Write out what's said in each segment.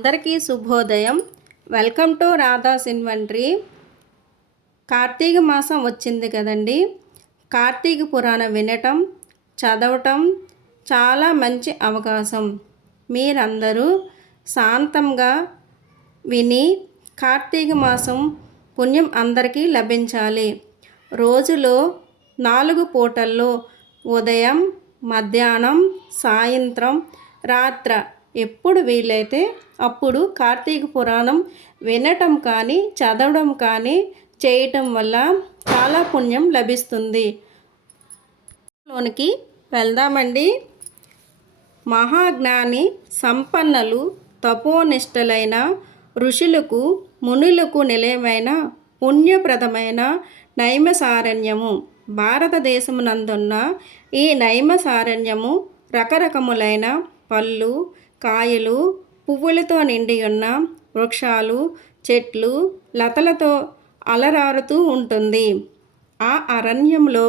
అందరికీ శుభోదయం. Welcome to Radha's inventory. కార్తీక మాసం వచ్చింది కదండి. కార్తీక పురాణం వినటం, చదవటం చాలా మంచి అవకాశం. మీరందరూ శాంతంగా విని కార్తీక మాసం పుణ్యం అందరికీ లభించాలి. రోజులో 4 పూటల్లో ఉదయం, మధ్యాహ్నం, సాయంత్రం, రాత్రి ఎప్పుడు వీలైతే అప్పుడు కార్తీక పురాణం వినటం కానీ చదవడం కానీ చేయటం వల్ల చాలా పుణ్యం లభిస్తుంది. లోనికి వెళ్దామండి. మహాజ్ఞాని సంపన్నులు తపోనిష్టలైన ఋషులకు మునులకు నిలయమైన పుణ్యప్రదమైన నైమిసారణ్యము. భారతదేశమునందున్న ఈ నైమిసారణ్యము రకరకములైన పళ్ళు, కాయలు, పువ్వులతో నిండి ఉన్న వృక్షాలు, చెట్లు, లతలతో అలరారుతూ ఉంటుంది. ఆ అరణ్యంలో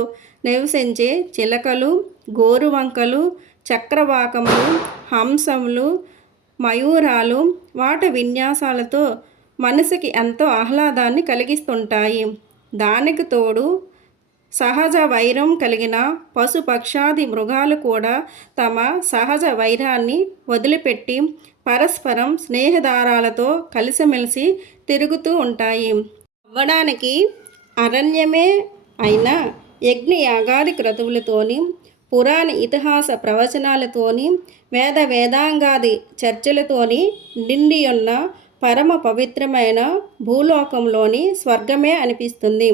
నివసించే చిలకలు, గోరువంకలు, చక్రవాకములు, హంసములు, మయూరాలు వాటి విన్యాసాలతో మనసుకి ఎంతో ఆహ్లాదాన్ని కలిగిస్తుంటాయి. దానికి తోడు సహజ వైరం కలిగిన పశుపక్షాది మృగాలు కూడా తమ సహజ వైరాన్ని వదిలిపెట్టి పరస్పరం స్నేహదారాలతో కలిసిమెలిసి తిరుగుతూ ఉంటాయి. అవ్వడానికి అరణ్యమే అయినా యజ్ఞ యాగాది క్రతువులతోని, పురాణ ఇతిహాస ప్రవచనాలతోని, వేదాంగాది చర్చలతోని నిండియున్న పరమ పవిత్రమైన భూలోకంలోని స్వర్గమే అనిపిస్తుంది.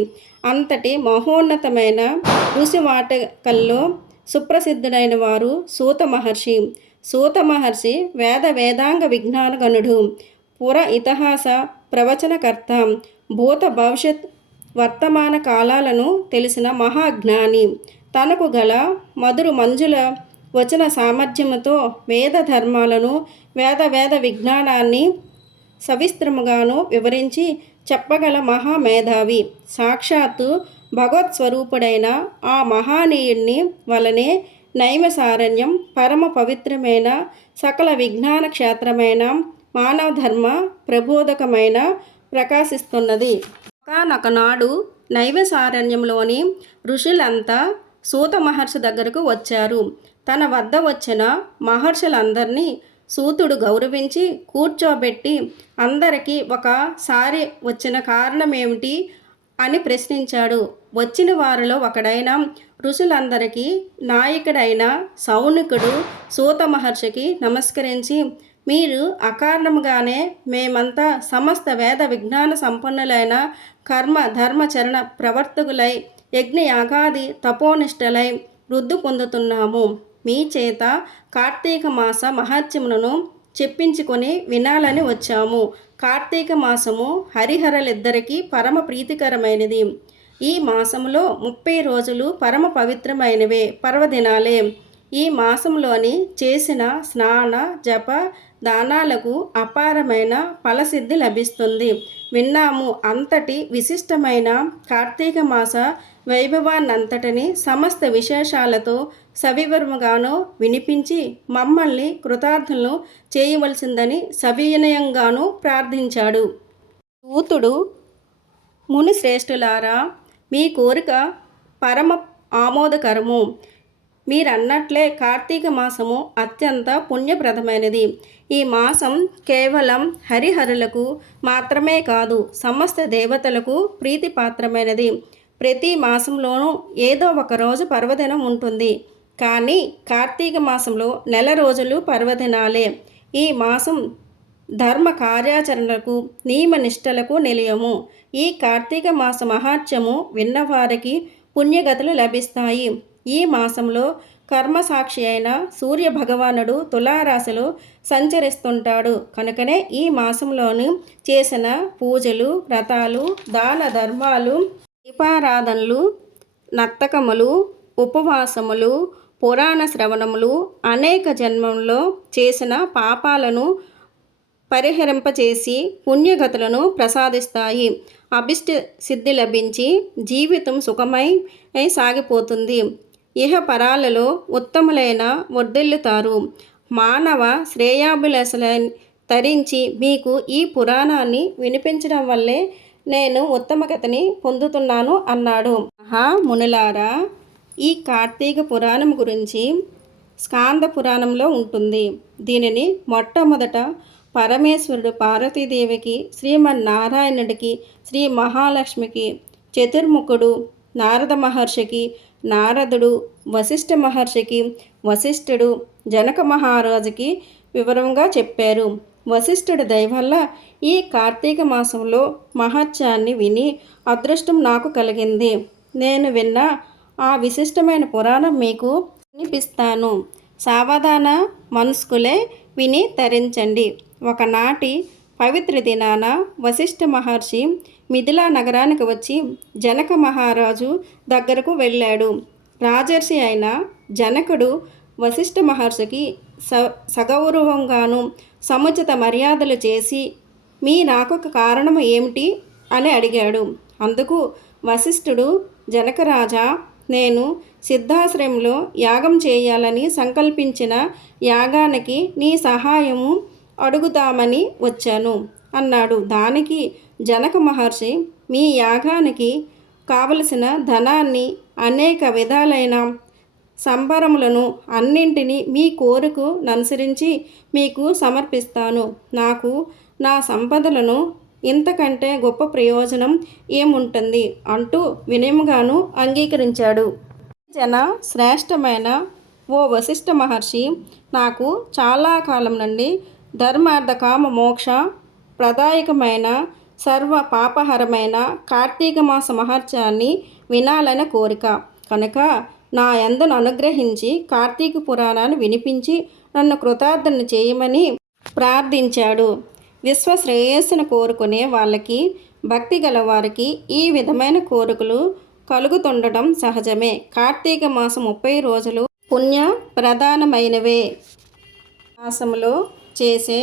అంతటి మహోన్నతమైన ఋషి వాటికల్లో సుప్రసిద్ధుడైన వారు సూత మహర్షి. సూత మహర్షి వేదాంగ విజ్ఞానగణుడు, పుర ఇతిహాస ప్రవచనకర్త, భూత భవిష్యత్ వర్తమాన కాలాలను తెలిసిన మహాజ్ఞాని. తనకు గల మధుర మంజుల వచన సామర్థ్యముతో వేద ధర్మాలను వేద విజ్ఞానాన్ని సవిస్తరముగాను వివరించి చెప్పగల మహామేధావి. సాక్షాత్తు భగవత్ స్వరూపుడైన ఆ మహానీయుణ్ణి వలనే నైమిసారణ్యం పరమ పవిత్రమైన సకల విజ్ఞాన క్షేత్రమైన మానవ ధర్మ ప్రబోధకమైన ప్రకాశిస్తున్నది. ఒకనొకనాడు నైమిసారణ్యంలోని ఋషులంతా సూత మహర్షి దగ్గరకు వచ్చారు. తన వద్ద వచ్చిన మహర్షులందరినీ సూతుడు గౌరవించి కూర్చోబెట్టి అందరికీ ఒకసారి వచ్చిన కారణమేమిటి అని ప్రశ్నించాడు. వచ్చిన వారిలో ఒకడైన ఋషులందరికీ నాయకుడైన శౌనకుడు సూత మహర్షికి నమస్కరించి, మీరు అకారణముగానే మేమంతా సమస్త వేద విజ్ఞాన సంపన్నులైన కర్మ ధర్మ చరణ ప్రవర్తకులై యజ్ఞ యాగాది తపోనిష్టలై వృద్ధి పొందుతున్నాము. మీ చేత కార్తీక మాస మహత్యములను చెప్పించుకొని వినాలని వచ్చాము. కార్తీక మాసము హరిహరులిద్దరికీ పరమ ప్రీతికరమైనది. ఈ మాసంలో 30 రోజులు పరమ పవిత్రమైనవే పర్వదినాలే. ఈ మాసంలోని చేసిన స్నాన జప దానాలకు అపారమైన ఫలసిద్ధి లభిస్తుంది. విన్నాము. అంతటి విశిష్టమైన కార్తీక మాస వైభవాన్నంతటిని సమస్త విశేషాలతో సవివరముగాను వినిపించి మమ్మల్ని కృతార్థులను చేయవలసిందని సవినయంగాను ప్రార్థించాడు. సూతుడు, ముని శ్రేష్ఠులారా, మీ కోరిక పరమ ఆమోదకరము. మీరన్నట్లే కార్తీక మాసము అత్యంత పుణ్యప్రదమైనది. ఈ మాసం కేవలం హరిహరులకు మాత్రమే కాదు, సమస్త దేవతలకు ప్రీతిపాత్రమైనది. ప్రతి మాసంలోనూ ఏదో ఒక రోజు పర్వదినం ఉంటుంది. కానీ కార్తీక మాసంలో నెల రోజులు పర్వదినాలే. ఈ మాసం ధర్మ కార్యాచరణలకు నియమనిష్టలకు నిలయము. ఈ కార్తీక మాస మహాత్మ్యము విన్నవారికి పుణ్యగతులు లభిస్తాయి. ఈ మాసంలో కర్మసాక్షి అయిన సూర్య భగవానుడు తులారాశిలో సంచరిస్తుంటాడు. కనుకనే ఈ మాసంలోని చేసిన పూజలు, వ్రతాలు, దాన ధర్మాలు, దీపారాధనలు, నర్తకములు, ఉపవాసములు, పురాణ శ్రవణములు అనేక జన్మంలో చేసిన పాపాలను పరిహరింపచేసి పుణ్యగతులను ప్రసాదిస్తాయి. అభిష్ట సిద్ధి లభించి జీవితం సుఖమై సాగిపోతుంది. ఇహ పరాలలో ఉత్తములైన వర్ధిల్లుతారు. మానవ శ్రేయాభిలాషులైన తరించి మీకు ఈ పురాణాన్ని వినిపించడం వల్లే నేను ఉత్తమగతిని పొందుతున్నాను అన్నాడు. మునులారా, ఈ కార్తీక పురాణం గురించి స్కాంద పురాణంలో ఉంటుంది. దీనిని మొట్టమొదట పరమేశ్వరుడు పార్వతీదేవికి, శ్రీమన్నారాయణుడికి, శ్రీ మహాలక్ష్మికి, చతుర్ముఖుడు నారద మహర్షికి, నారదుడు వశిష్ఠ మహర్షికి, వశిష్ఠుడు జనక మహారాజుకి వివరంగా చెప్పారు. వశిష్ఠుడి దయ వల్ల ఈ కార్తీక మాసంలో మహత్యాన్ని విని అదృష్టం నాకు కలిగింది. నేను విన్న ఆ విశిష్టమైన పురాణం మీకు వినిపిస్తాను. సావధాన మనస్కులే విని తరించండి. ఒకనాటి పవిత్ర దినాన వశిష్ఠ మహర్షి మిథిలా నగరానికి వచ్చి జనక మహారాజు దగ్గరకు వెళ్ళాడు. రాజర్షి అయిన జనకుడు వశిష్ఠ మహర్షికి సగౌరవంగాను సముచిత మర్యాదలు చేసి మీ రాకకు కారణం ఏమిటి అని అడిగాడు. అందుకు వశిష్ఠుడు, జనకరాజా, నేను సిద్ధాశ్రయంలో యాగం చేయాలని సంకల్పించిన యాగానికి నీ సహాయము అడుగుదామని వచ్చాను అన్నాడు. దానికి జనక మహర్షి, మీ యాగానికి కావలసిన ధనాన్ని, అనేక విధాలైన సంభరములను అన్నింటినీ మీ కోరిక అనుసరించి మీకు సమర్పిస్తాను. నాకు నా సంపదలను ఇంతకంటే గొప్ప ప్రయోజనం ఏముంటుంది అంటూ వినయంగాను అంగీకరించాడు. జన శ్రేష్టమైన ఓ వశిష్ఠ మహర్షి, నాకు చాలా కాలం నుండి ధర్మార్థ కామ మోక్ష ప్రదాయకమైన సర్వ పాపహరమైన కార్తీక మాస మహత్యాన్ని వినాలనే కోరిక కనుక నా యందును అనుగ్రహించి కార్తీక పురాణాన్ని వినిపించి నన్ను కృతార్థుని చేయమని ప్రార్థించాడు. విశ్వశ్రేయస్సును కోరుకునే వాళ్ళకి, భక్తి గల వారికి ఈ విధమైన కోరికలు కలుగుతుండటం సహజమే. కార్తీక మాసం 30 రోజులు పుణ్య ప్రధానమైనవే. మాసంలో చేసే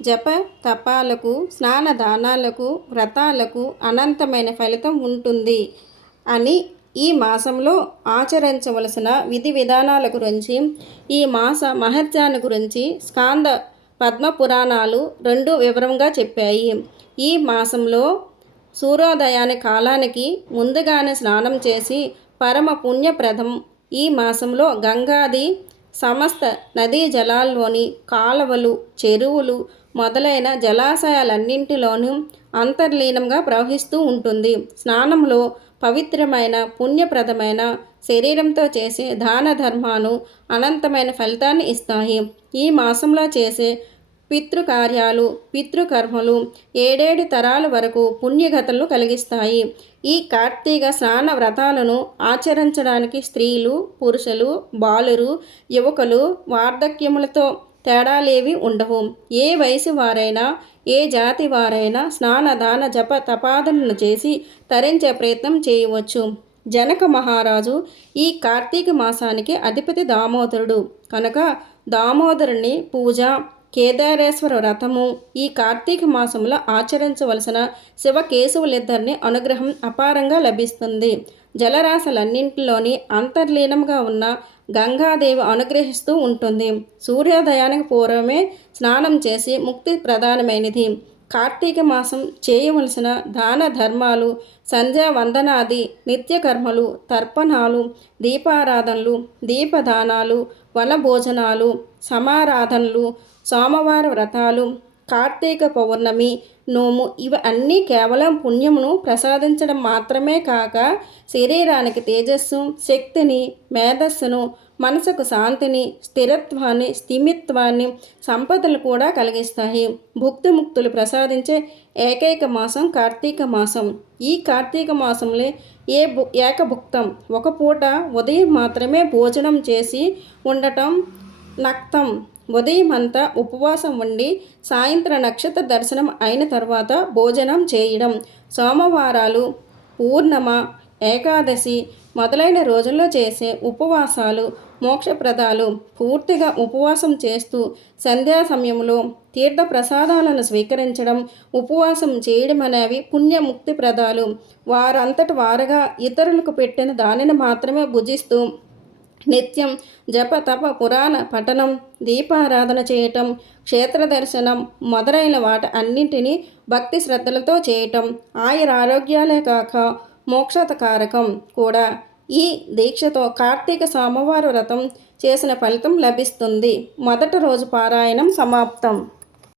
జప తపాలకు, స్నాన దానాలకు, వ్రతాలకు అనంతమైన ఫలితం ఉంటుంది అని, ఈ మాసంలో ఆచరించవలసిన విధి విధానాల గురించి, ఈ మాస మహత్యాన్ని గురించి స్కాంద పద్మ పురాణాలు 2 వివరంగా చెప్పాయి. ఈ మాసంలో సూర్యోదయాని కాలానికి ముందుగానే స్నానం చేసి పరమ పుణ్యప్రదం. ఈ మాసంలో గంగాది సమస్త నదీ జలాల్లోని కాలువలు, చెరువులు మొదలైన జలాశయాలన్నింటిలోనూ అంతర్లీనంగా ప్రవహిస్తూ ఉంటుంది. స్నానంలో పవిత్రమైన పుణ్యప్రదమైన శరీరంతో చేసే దాన ధర్మాలు అనంతమైన ఫలితాన్ని ఇస్తాయి. ఈ మాసంలో చేసే పితృకార్యాలు, పితృకర్మలు 7 తరాల వరకు పుణ్యగతులను కలిగిస్తాయి. ఈ కార్తీక స్నాన వ్రతాలను ఆచరించడానికి స్త్రీలు, పురుషులు, బాలురు, యువకులు, వార్ధక్యములతో తేడాలేవి ఉండవు. ఏ వయసు వారైనా, ఏ జాతి వారైనా స్నాన దాన జప తపాదనలు చేసి తరించే ప్రయత్నం చేయవచ్చు. జనక మహారాజు ఈ కార్తీక మాసానికి అధిపతి దామోదరుడు కనుక దామోదరుని పూజ, కేదారేశ్వర వ్రతము ఈ కార్తీక మాసంలో ఆచరించవలసిన శివకేశవులిద్దరిని అనుగ్రహం అపారంగా లభిస్తుంది. జలరాశులన్నింటిలోని అంతర్లీనంగా ఉన్న గంగాదేవి అనుగ్రహిస్తూ ఉంటుంది. సూర్యోదయానికి పూర్వమే స్నానం చేసి ముక్తి ప్రధానమైనది. కార్తీక మాసం చేయవలసిన దాన ధర్మాలు, సంధ్యావందనాది నిత్యకర్మలు, తర్పణాలు, దీపారాధనలు, దీపదానాలు, వనభోజనాలు, సమారాధనలు, సోమవార వ్రతాలు, కార్తీక పౌర్ణమి నోము ఇవి అన్నీ కేవలం పుణ్యమును ప్రసాదించడం మాత్రమే కాక శరీరానికి తేజస్సు, శక్తిని, మేధస్సును, మనసుకు శాంతిని, స్థిరత్వాన్ని, స్థిమిత్వాన్ని, సంపదలు కూడా కలిగిస్తాయి. భుక్తి ముక్తులు ప్రసాదించే ఏకైక మాసం కార్తీక మాసం. ఈ కార్తీక మాసంలో ఏకభుక్తం, ఒక పూట ఉదయం మాత్రమే భోజనం చేసి ఉండటం నక్తం. ఉదయం అంతా ఉపవాసం ఉండి సాయంత్రం నక్షత్ర దర్శనం అయిన తర్వాత భోజనం చేయడం. సోమవారాలు, పూర్ణమ, ఏకాదశి మొదలైన రోజుల్లో చేసే ఉపవాసాలు మోక్షప్రదాలు. పూర్తిగా ఉపవాసం చేస్తూ సంధ్యా సమయంలో తీర్థ ప్రసాదాలను స్వీకరించడం, ఉపవాసం చేయడం అనేవి పుణ్యముక్తి ప్రదాలు. వారంతటి వారుగా ఇతరులకు పెట్టిన దానిని మాత్రమే భుజిస్తూ నిత్యం జప తప పురాణ పఠనం, దీపారాధన చేయటం, క్షేత్ర దర్శనం మొదలైన వాటి అన్నింటినీ భక్తి శ్రద్ధలతో చేయటం ఆయురారోగ్యాలే కాక మోక్షతకారకం కూడా. ఈ దీక్షతో కార్తీక సోమవార వ్రతం చేసిన ఫలితం లభిస్తుంది. మొదటి రోజు పారాయణం సమాప్తం.